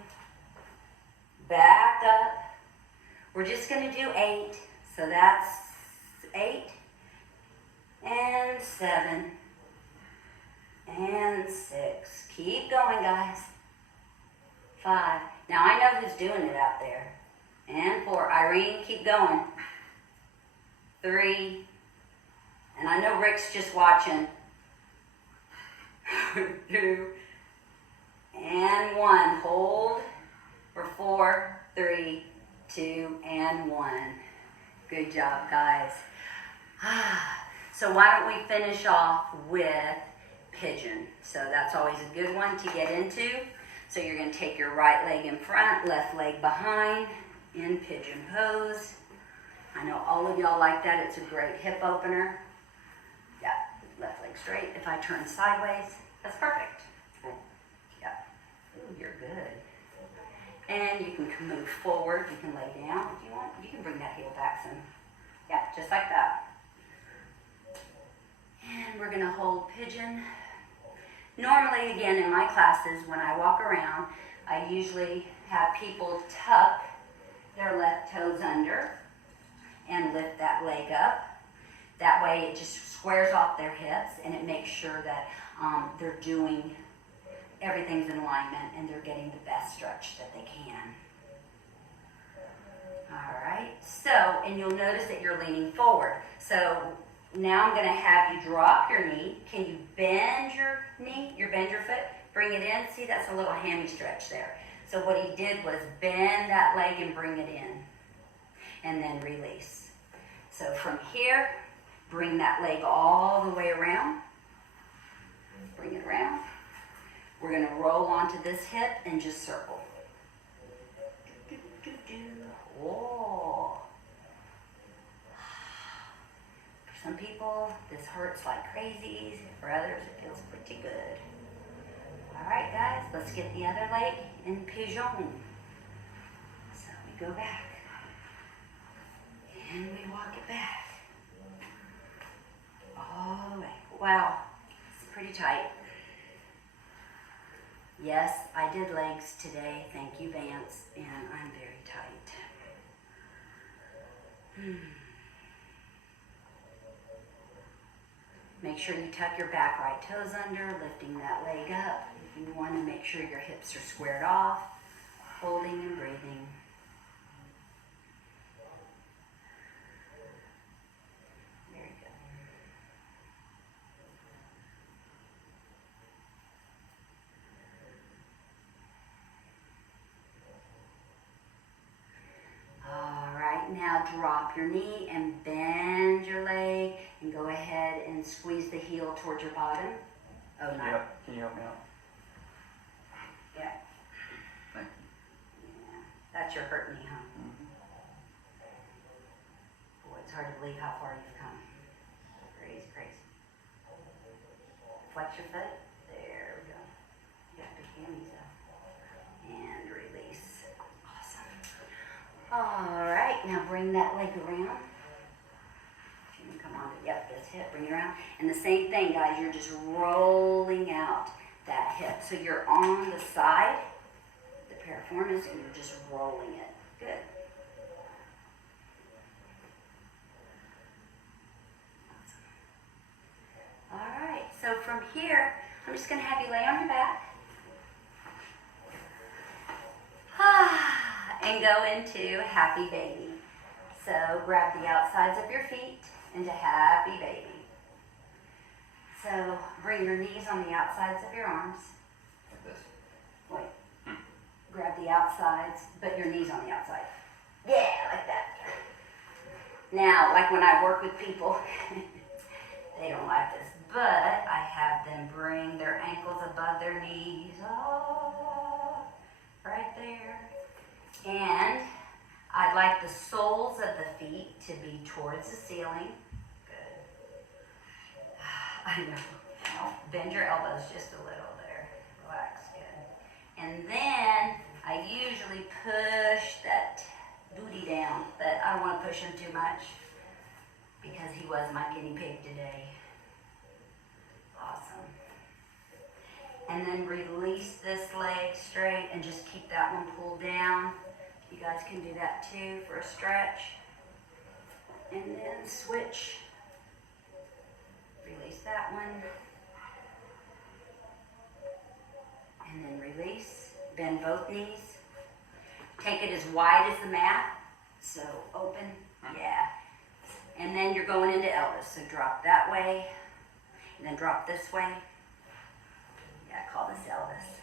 back up. We're just going to do 8. So that's 8 and 7 and 6. Keep going, guys. 5. Now I know who's doing it out there. And 4. Irene, keep going. 3. And I know Rick's just watching. 2. And 1. Hold for 4, 3, 2, and 1. Good job, guys. So why don't we finish off with pigeon? So that's always a good one to get into. So you're going to take your right leg in front, left leg behind, in pigeon pose. I know all of y'all like that. It's a great hip opener. Yeah, left leg straight. If I turn sideways, that's perfect. Yeah. Ooh, you're good. And you can move forward. You can lay down if you want. You can bring that heel back some. Yeah, just like that. And we're going to hold pigeon. Normally, again, in my classes, when I walk around, I usually have people tuck their left toes under and lift that leg up. That way it just squares off their hips and it makes sure that they're doing everything's in alignment and they're getting the best stretch that they can. All right, so, and you'll notice that you're leaning forward. So now I'm gonna have you drop your knee. Can you bend your knee, bend your foot, bring it in? See, that's a little hammy stretch there. So what he did was bend that leg and bring it in, and then release. So from here, bring that leg all the way around. Bring it around. We're gonna roll onto this hip and just circle. Oh. For some people, this hurts like crazy. For others, it feels pretty good. All right, guys, let's get the other leg in pigeon. So we go back, and we walk it back. All the way. Wow, it's pretty tight. Yes, I did legs today. Thank you, Vance, and I'm very tight. Make sure you tuck your back right toes under, lifting that leg up. You want to make sure your hips are squared off, holding and breathing. Very good. All right, now drop your knee and bend your leg and go ahead and squeeze the heel towards your bottom. Oh, no. Can you help me out? Yeah. Thank Yeah. That's your hurt knee, huh? you. Boy, it's hard to believe how far you've come. Crazy, crazy. Flex your foot. There we go. You got big hammies though. And release. Awesome. All right, now bring that leg around. You can come on to, yep, this hip, bring it around. And the same thing, guys, you're just rolling out that hip. So you're on the side, the piriformis, and you're just rolling it. Good. All right, so from here, I'm just going to have you lay on your back. And go into happy baby. So grab the outsides of your feet into happy baby. So bring your knees on the outsides of your arms. Like this. Wait. Grab the outsides, but your knees on the outside. Yeah, like that. Now, like when I work with people, they don't like this, but I have them bring their ankles above their knees. Oh, right there. And I like the soles of the feet to be towards the ceiling. Good. I know. Now, bend your elbows just a little there. Relax. Good. And then I usually push that booty down, but I don't want to push him too much because he was my guinea pig today. Awesome. And then release this leg straight and just keep that one pulled down. You guys can do that too for a stretch. And then switch. Release that one. And then release. Bend both knees. Take it as wide as the mat. So open. Yeah. And then you're going into Elvis. So drop that way. And then drop this way. Yeah, I call this Elvis.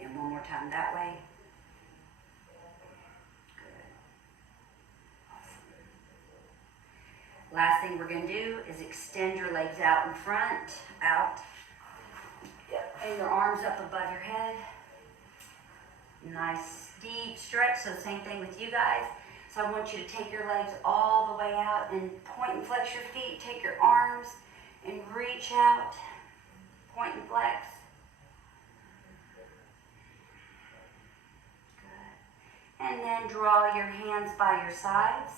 And one more time that way. Last thing we're going to do is extend your legs out in front, out. Yep. And your arms up above your head. Nice deep stretch. So same thing with you guys. So I want you to take your legs all the way out and point and flex your feet. Take your arms and reach out. Point and flex. Good. And then draw your hands by your sides.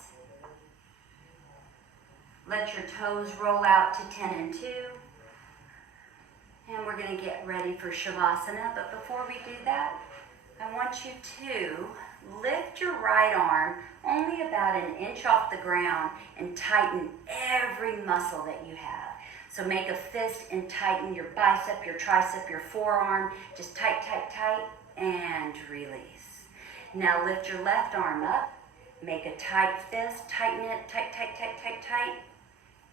Let your toes roll out to 10 and 2. And we're going to get ready for Shavasana. But before we do that, I want you to lift your right arm only about an inch off the ground and tighten every muscle that you have. So make a fist and tighten your bicep, your tricep, your forearm. Just tight, tight, tight, and release. Now lift your left arm up. Make a tight fist, tighten it, tight, tight, tight, tight, tight.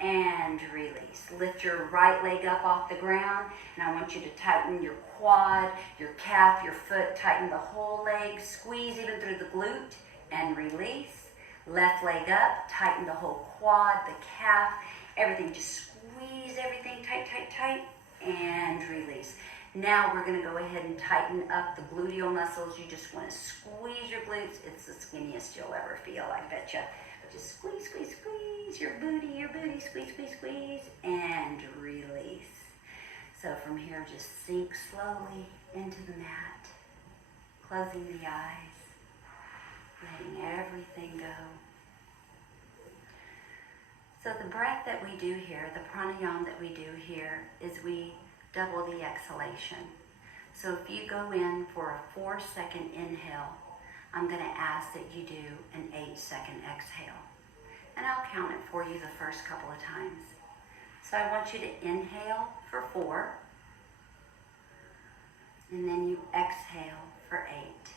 And release. Lift your right leg up off the ground, and I want you to tighten your quad, your calf, your foot, tighten the whole leg, squeeze even through the glute, and release. Left leg up, tighten the whole quad, the calf, everything. Just squeeze everything tight, tight, tight, and release. Now we're going to go ahead and tighten up the gluteal muscles. You just want to squeeze your glutes. It's the skinniest you'll ever feel, I bet you. just squeeze, squeeze, squeeze your booty, squeeze, squeeze, squeeze, and release. So from here, just sink slowly into the mat, closing the eyes, letting everything go. So the breath that we do here, the pranayama that we do here, is we double the exhalation. So if you go in for a 4-second inhale, I'm going to ask that you do an 8-second exhale. And I'll count it for you the first couple of times. So I want you to inhale for 4, and then you exhale for 8.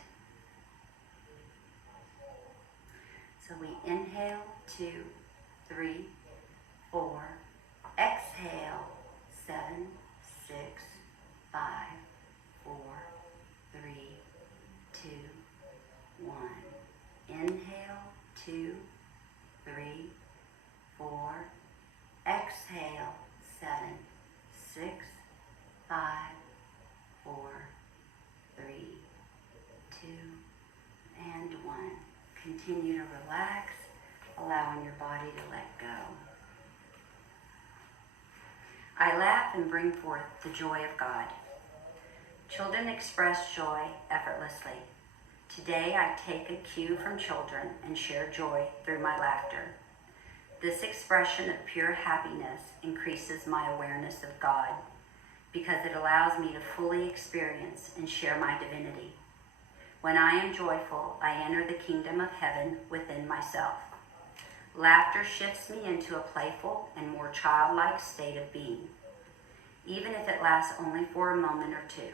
So we inhale 2, 3, 4, exhale 7, 6, 5, 4, 3, 2, 1. Inhale 2, 3, 4, exhale 7, 6, 5, 4, 3, 2, and 1. Continue to relax, allowing your body to let go. I laugh and bring forth the joy of God. Children express joy effortlessly. Today I take a cue from children and share joy through my laughter. This expression of pure happiness increases my awareness of God because it allows me to fully experience and share my divinity. When I am joyful, I enter the kingdom of heaven within myself. Laughter shifts me into a playful and more childlike state of being, even if it lasts only for a moment or two.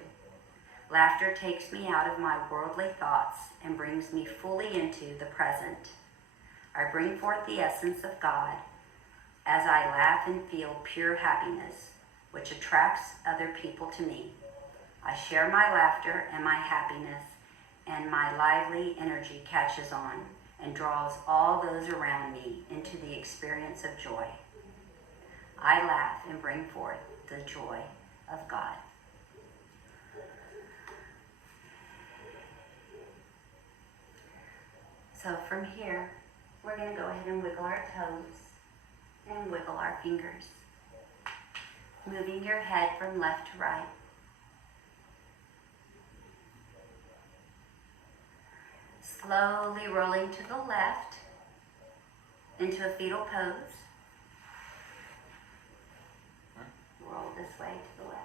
Laughter takes me out of my worldly thoughts and brings me fully into the present. I bring forth the essence of God as I laugh and feel pure happiness, which attracts other people to me. I share my laughter and my happiness, and my lively energy catches on and draws all those around me into the experience of joy. I laugh and bring forth the joy of God. So from here, we're going to go ahead and wiggle our toes and wiggle our fingers, moving your head from left to right. Slowly rolling to the left into a fetal pose. Roll this way to the left.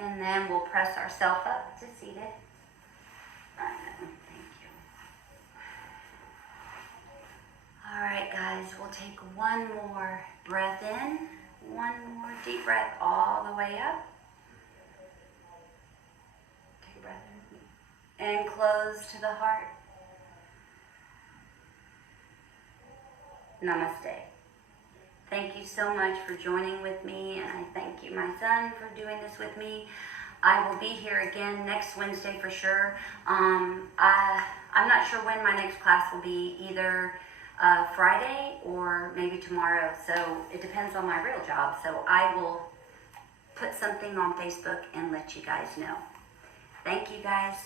And then we'll press ourselves up to seated. Thank you. All right, guys, we'll take one more breath in. One more deep breath all the way up. Take a breath in. And close to the heart. Namaste. Thank you so much for joining with me, and I thank you, my son, for doing this with me. I will be here again next Wednesday for sure. I'm not sure when my next class will be, either Friday or maybe tomorrow, so it depends on my real job. So I will put something on Facebook and let you guys know. Thank you, guys.